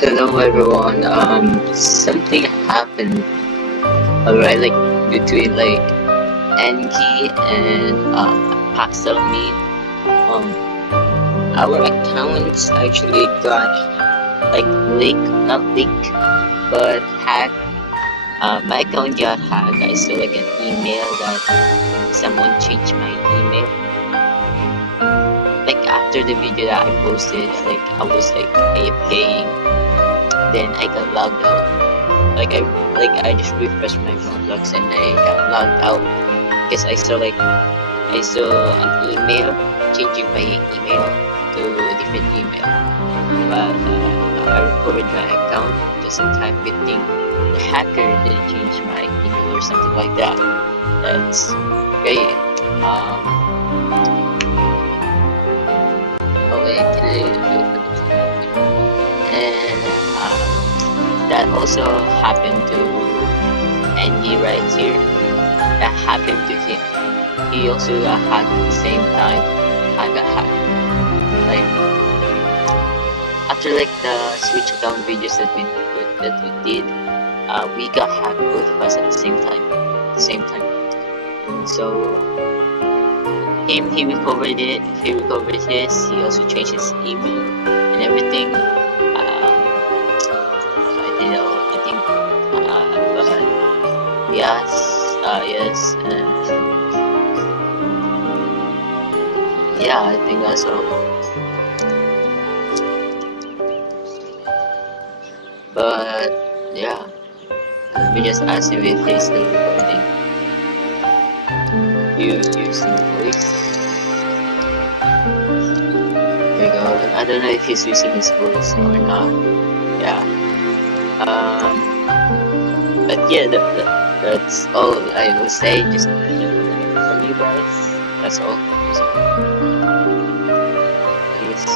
Hello everyone. Something happened, alright, like between like Angie and Pastel Me. Um, our accounts actually got like leaked, not leaked, but hacked. My account got hacked. I saw like an email that someone changed my email. Like after the video that I posted, like I was like paying. Then I got logged out. I just refreshed my Roblox and I got logged out because I saw an email changing my email to a different email. But I recovered my account just in time. Good thing the hacker didn't change my email or something like that. That's great. Okay, and that also happened to Andy right here. That happened to him. He also got hacked at the same time. I got hacked. Like after like the switch account videos that we did, we got hacked both of us at the same time. And so he recovered it. He recovered his. He also changed his email and everything. I think. But yes. Yeah, I think that's all. But yeah, let me just ask him if he's still recording. Using voice. There you go. I don't know if he's using his voice or not. Yeah. But yeah, that's all I will say. Just from you guys. That's all. So, peace.